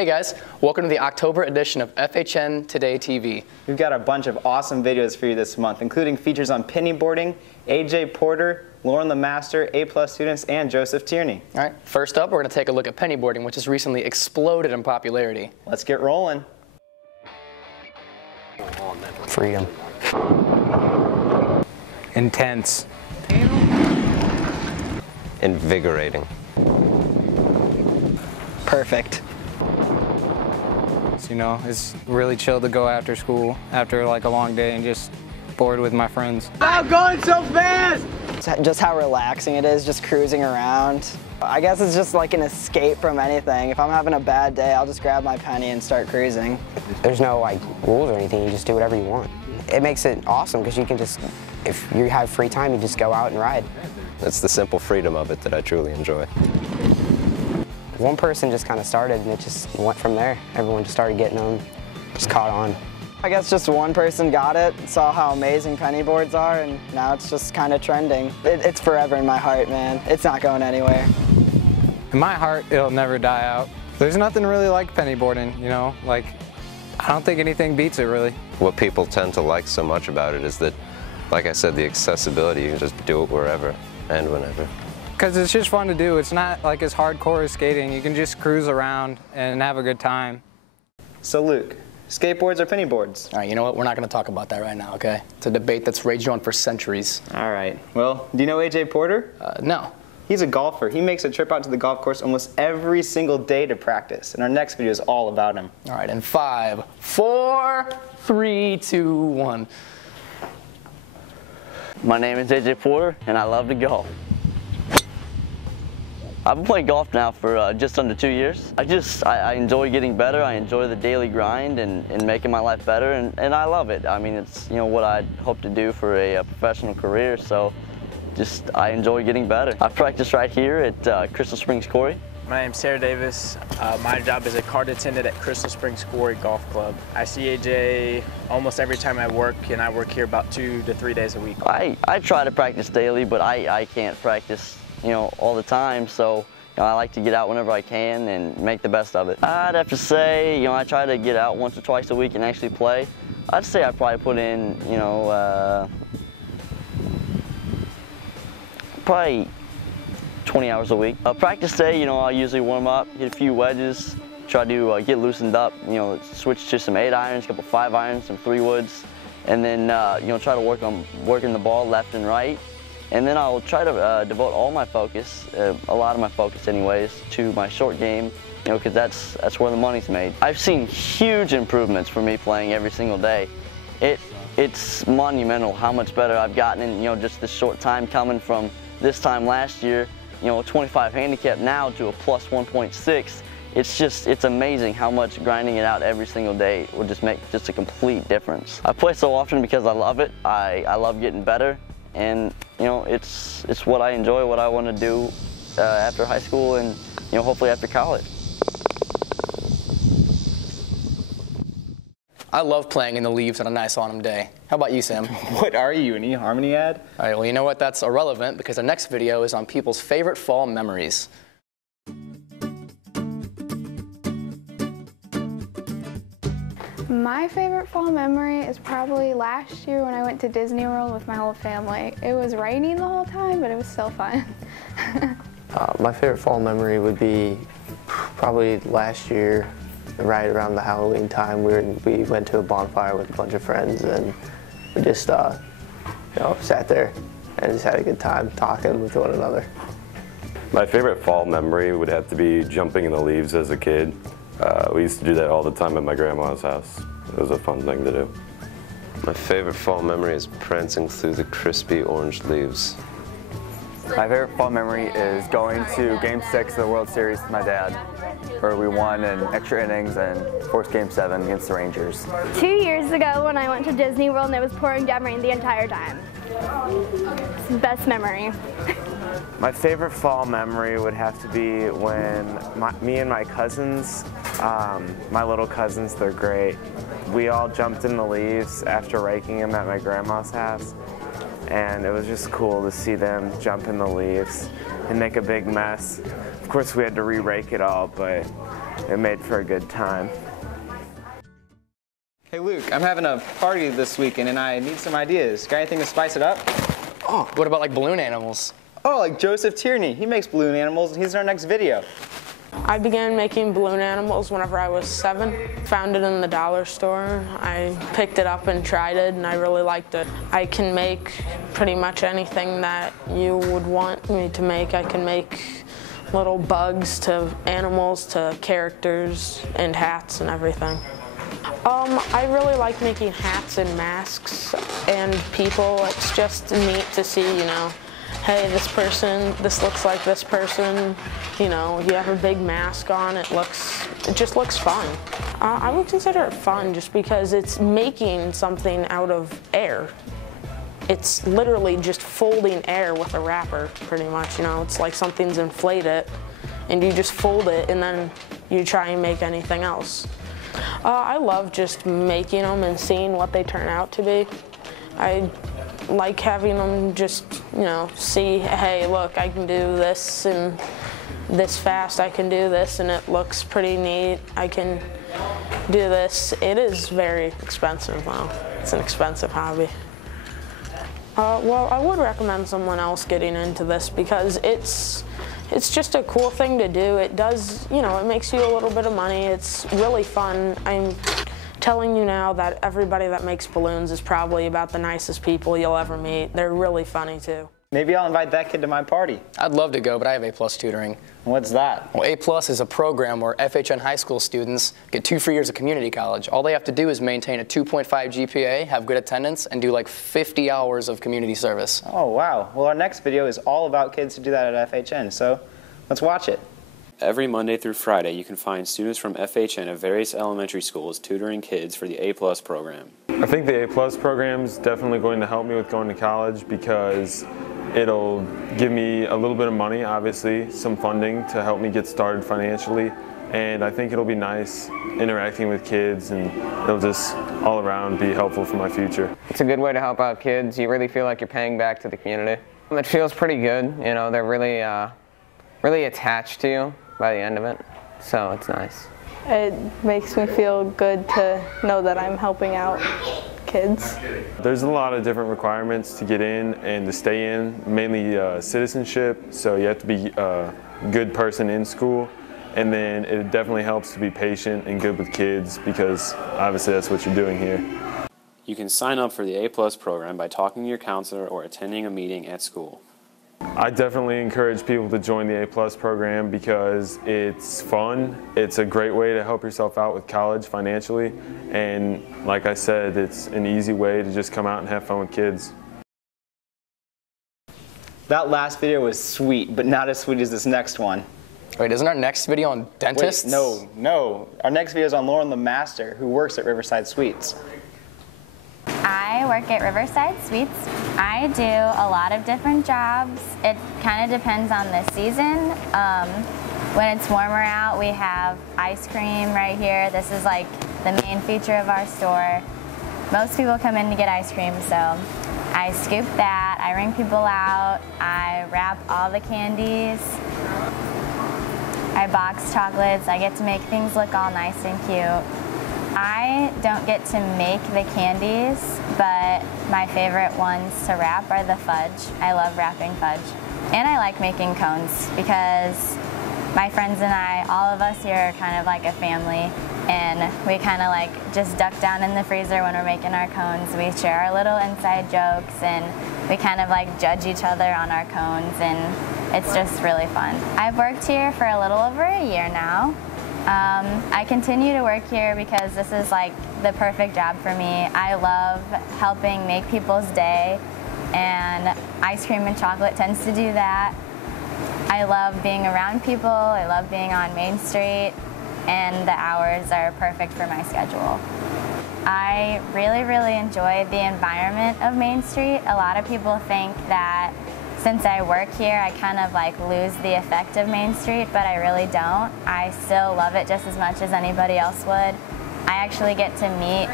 Hey guys, welcome to the October edition of FHN Today TV. We've got a bunch of awesome videos for you this month, including features on pennyboarding, AJ Porter, Lauren LeMaster, A+ students, and Joesph Tierney. All right, first up, we're going to take a look at pennyboarding, which has recently exploded in popularity. Let's get rolling. Freedom. Intense. Invigorating. Perfect. You know, it's really chill to go after school, after like a long day and just bored with my friends. Stop going so fast! Just how relaxing it is, just cruising around. I guess it's just like an escape from anything. If I'm having a bad day, I'll just grab my penny and start cruising. There's no like rules or anything, you just do whatever you want. It makes it awesome because you can just, if you have free time, you just go out and ride. It's the simple freedom of it that I truly enjoy. One person just kind of started and it just went from there. Everyone just started getting them, just caught on. I guess just one person got it, saw how amazing penny boards are, and now it's just kind of trending. It's forever in my heart, man. It's not going anywhere. In my heart, it'll never die out. There's nothing really like pennyboarding, you know? Like, I don't think anything beats it, really. What people tend to like so much about it is that, like I said, the accessibility. You can just do it wherever and whenever. Because it's just fun to do. It's not like as hardcore as skating. You can just cruise around and have a good time. So Luke, skateboards or pennyboards? All right, you know what? We're not going to talk about that right now, okay? It's a debate that's raged on for centuries. All right. Well, do you know AJ Porter? No. He's a golfer. He makes a trip out to the golf course almost every single day to practice, and our next video is all about him. All right, in 5, 4, 3, 2, 1. My name is AJ Porter, and I love to golf. I've been playing golf now for just under 2 years. I enjoy getting better. I enjoy the daily grind and making my life better, and I love it. I mean, it's what I hope to do for a professional career, so I enjoy getting better. I practice right here at Crystal Springs Quarry. My name's Sarah Davis. My job is a cart attendant at Crystal Springs Quarry Golf Club. I see AJ almost every time I work, and I work here about 2 to 3 days a week. I try to practice daily, but I can't practice all the time, so I like to get out whenever I can and make the best of it. I'd have to say, I try to get out once or twice a week and actually play. I'd say I probably put in, probably 20 hours a week. Practice day, I usually warm up, hit a few wedges, try to get loosened up, switch to some 8 irons, a couple 5 irons, some 3 woods, and then, try to work on working the ball left and right. And then I'll try to devote all my focus, a lot of my focus anyways, to my short game, because that's where the money's made. I've seen huge improvements for me playing every single day. It's monumental how much better I've gotten in just this short time, coming from this time last year, a 25 handicap now to a plus 1.6. It's amazing how much grinding it out every single day will just make just a complete difference. I play so often because I love it. I love getting better. And it's what I enjoy, what I want to do after high school and hopefully after college. I love playing in the leaves on a nice autumn day. How about you, Sam? What are you, an eHarmony ad? All right, well, you know what? That's irrelevant because our next video is on people's favorite fall memories. My favorite fall memory is probably last year when I went to Disney World with my whole family. It was raining the whole time, but it was still fun. My favorite fall memory would be probably last year, right around the Halloween time. We went to a bonfire with a bunch of friends, and we just sat there and just had a good time talking with one another. My favorite fall memory would have to be jumping in the leaves as a kid. We used to do that all the time at my grandma's house. It was a fun thing to do. My favorite fall memory is prancing through the crispy orange leaves. My favorite fall memory is going to Game 6 of the World Series with my dad, where we won in extra innings and forced Game 7 against the Rangers. 2 years ago when I went to Disney World and it was pouring down rain the entire time. It's the best memory. My favorite fall memory would have to be when me and my cousins, my little cousins, they're great. We all jumped in the leaves after raking them at my grandma's house. And it was just cool to see them jump in the leaves and make a big mess. Of course, we had to re-rake it all, but it made for a good time. Hey Luke, I'm having a party this weekend and I need some ideas. Got anything to spice it up? Oh, what about like balloon animals? Oh, like Joesph Tierney. He makes balloon animals and he's in our next video. I began making balloon animals whenever I was 7. Found it in the dollar store. I picked it up and tried it and I really liked it. I can make pretty much anything that you would want me to make. I can make little bugs to animals to characters and hats and everything. I really like making hats and masks and people. It's just neat to see, you know, hey, this looks like this person, you know, you have a big mask on, it just looks fun. I would consider it fun just because it's making something out of air. It's literally just folding air with a wrapper, pretty much, you know, it's like something's inflated and you just fold it and then you try and make anything else. I love just making them and seeing what they turn out to be. I like having them just, you know, see, hey, look, I can do this and this fast, I can do this and it looks pretty neat. I can do this. It is very expensive, though. It's an expensive hobby. Well, I would recommend someone else getting into this because it's just a cool thing to do. It does, you know, it makes you a little bit of money. It's really fun. I'm telling you now that everybody that makes balloons is probably about the nicest people you'll ever meet. They're really funny too. Maybe I'll invite that kid to my party. I'd love to go, but I have A+ tutoring. What's that? Well, A+ is a program where FHN high school students get 2 free years of community college. All they have to do is maintain a 2.5 GPA, have good attendance, and do like 50 hours of community service. Oh, wow. Well, our next video is all about kids who do that at FHN, so let's watch it. Every Monday through Friday, you can find students from FHN at various elementary schools tutoring kids for the A+ program. I think the A+ program is definitely going to help me with going to college because it'll give me a little bit of money, obviously, some funding to help me get started financially, and I think it'll be nice interacting with kids and it'll just all around be helpful for my future. It's a good way to help out kids. You really feel like you're paying back to the community. It feels pretty good, you know, they're really attached to you by the end of it, so it's nice. It makes me feel good to know that I'm helping out kids. There's a lot of different requirements to get in and to stay in, mainly citizenship, so you have to be a good person in school, and then it definitely helps to be patient and good with kids because obviously that's what you're doing here. You can sign up for the A+ program by talking to your counselor or attending a meeting at school. I definitely encourage people to join the A+ program because it's fun, it's a great way to help yourself out with college financially, and like I said, it's an easy way to just come out and have fun with kids. That last video was sweet, but not as sweet as this next one. Wait, isn't our next video on dentists? Wait, no. Our next video is on Lauren the Master, who works at Riverside Sweets. I work at Riverside Sweets. I do a lot of different jobs. It kind of depends on the season. When it's warmer out, we have ice cream right here. This is like the main feature of our store. Most people come in to get ice cream, so I scoop that, I ring people out, I wrap all the candies, I box chocolates, I get to make things look all nice and cute. I don't get to make the candies, but my favorite ones to wrap are the fudge. I love wrapping fudge. And I like making cones because my friends and I, all of us here are kind of like a family, and we kind of like just duck down in the freezer when we're making our cones. We share our little inside jokes and we kind of like judge each other on our cones, and it's just really fun. I've worked here for a little over a year now. I continue to work here because this is like the perfect job for me. I love helping make people's day, and ice cream and chocolate tends to do that. I love being around people, I love being on Main Street, and the hours are perfect for my schedule. I really enjoy the environment of Main Street. A lot of people think that since I work here, I kind of like lose the effect of Main Street, but I really don't. I still love it just as much as anybody else would. I actually get to meet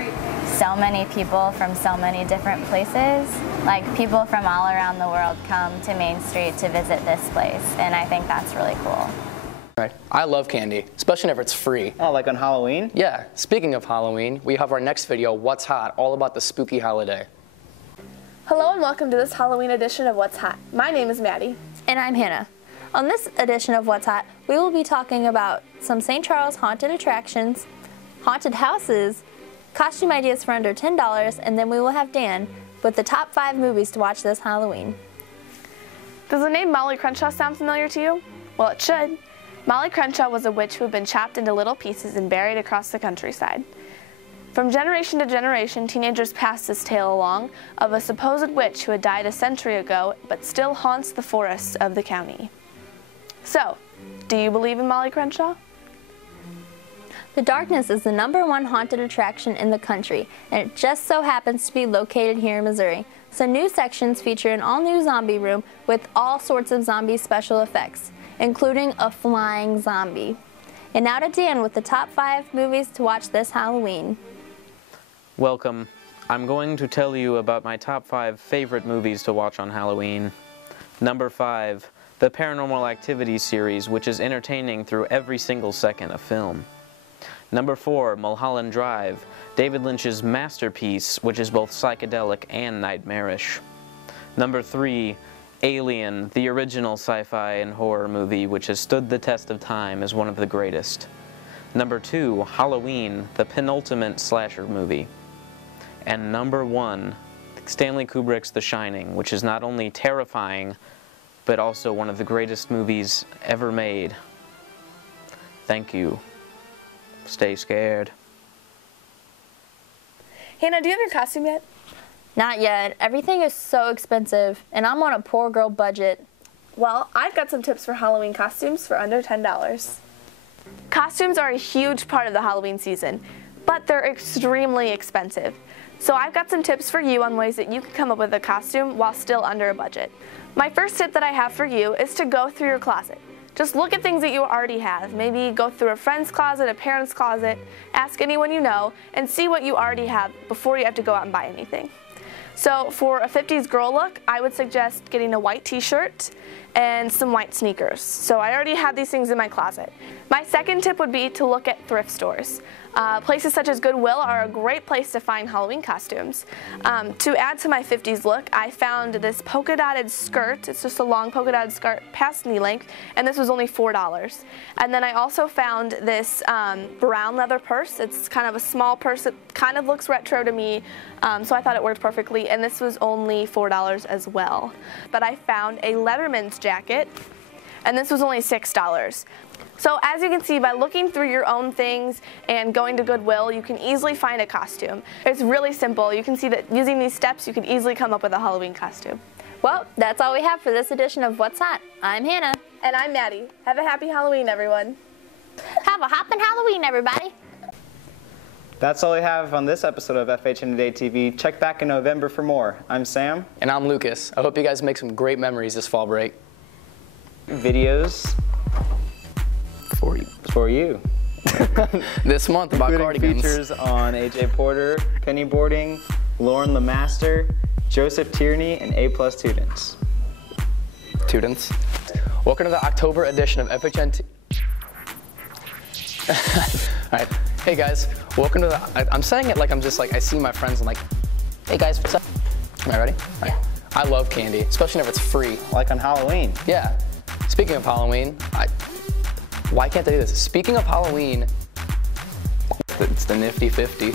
so many people from so many different places. Like, people from all around the world come to Main Street to visit this place, and I think that's really cool. Right. I love candy, especially if it's free. Oh, like on Halloween? Yeah. Speaking of Halloween, we have our next video, What's Hot, all about the spooky holiday. Hello and welcome to this Halloween edition of What's Hot. My name is Maddie. And I'm Hannah. On this edition of What's Hot, we will be talking about some St. Charles haunted attractions, haunted houses, costume ideas for under $10, and then we will have Dan with the top 5 movies to watch this Halloween. Does the name Molly Crenshaw sound familiar to you? Well, it should. Molly Crenshaw was a witch who had been chopped into little pieces and buried across the countryside. From generation to generation, teenagers passed this tale along of a supposed witch who had died a century ago but still haunts the forests of the county. So, do you believe in Molly Crenshaw? The Darkness is the #1 haunted attraction in the country, and it just so happens to be located here in Missouri. Some new sections feature an all-new zombie room with all sorts of zombie special effects, including a flying zombie. And now to Dan with the top 5 movies to watch this Halloween. Welcome. I'm going to tell you about my top 5 favorite movies to watch on Halloween. Number 5, the Paranormal Activity series, which is entertaining through every single second of film. Number 4, Mulholland Drive, David Lynch's masterpiece, which is both psychedelic and nightmarish. Number 3, Alien, the original sci-fi and horror movie, which has stood the test of time as one of the greatest. Number 2, Halloween, the penultimate slasher movie. And number 1, Stanley Kubrick's The Shining, which is not only terrifying, but also one of the greatest movies ever made. Thank you. Stay scared. Hannah, do you have your costume yet? Not yet. Everything is so expensive, and I'm on a poor girl budget. Well, I've got some tips for Halloween costumes for under $10. Costumes are a huge part of the Halloween season, but they're extremely expensive. So I've got some tips for you on ways that you can come up with a costume while still under a budget. My first tip that I have for you is to go through your closet. Just look at things that you already have. Maybe go through a friend's closet, a parent's closet, ask anyone you know, and see what you already have before you have to go out and buy anything. So for a 50s girl look, I would suggest getting a white t-shirt and some white sneakers. So I already have these things in my closet. My second tip would be to look at thrift stores. Places such as Goodwill are a great place to find Halloween costumes. To add to my 50s look, I found this polka dotted skirt. It's just a long polka dotted skirt past knee length, and this was only $4. And then I also found this brown leather purse. It's kind of a small purse. It kind of looks retro to me, so I thought it worked perfectly, and this was only $4 as well. But I found a Letterman's jacket, and this was only $6. So as you can see, by looking through your own things and going to Goodwill, you can easily find a costume. It's really simple. You can see that using these steps, you can easily come up with a Halloween costume. Well, that's all we have for this edition of What's Hot. I'm Hannah. And I'm Maddie. Have a happy Halloween, everyone. Have a hoppin' Halloween, everybody. That's all we have on this episode of FHNtoday TV. Check back in November for more. I'm Sam. And I'm Lucas. I hope you guys make some great memories this fall break. Videos for you. This month about cardigans. Features on AJ Porter, Pennyboarding, Lauren LeMaster, Joesph Tierney, and A+ students. Welcome to the October edition of FHN. All right, hey guys, welcome to the. I'm saying it like I'm just like I see my friends and like, hey guys, what's up? Am I ready? All right. I love candy, especially if it's free. Like on Halloween. Yeah. Speaking of Halloween, why can't I do this? Speaking of Halloween, it's the nifty 50.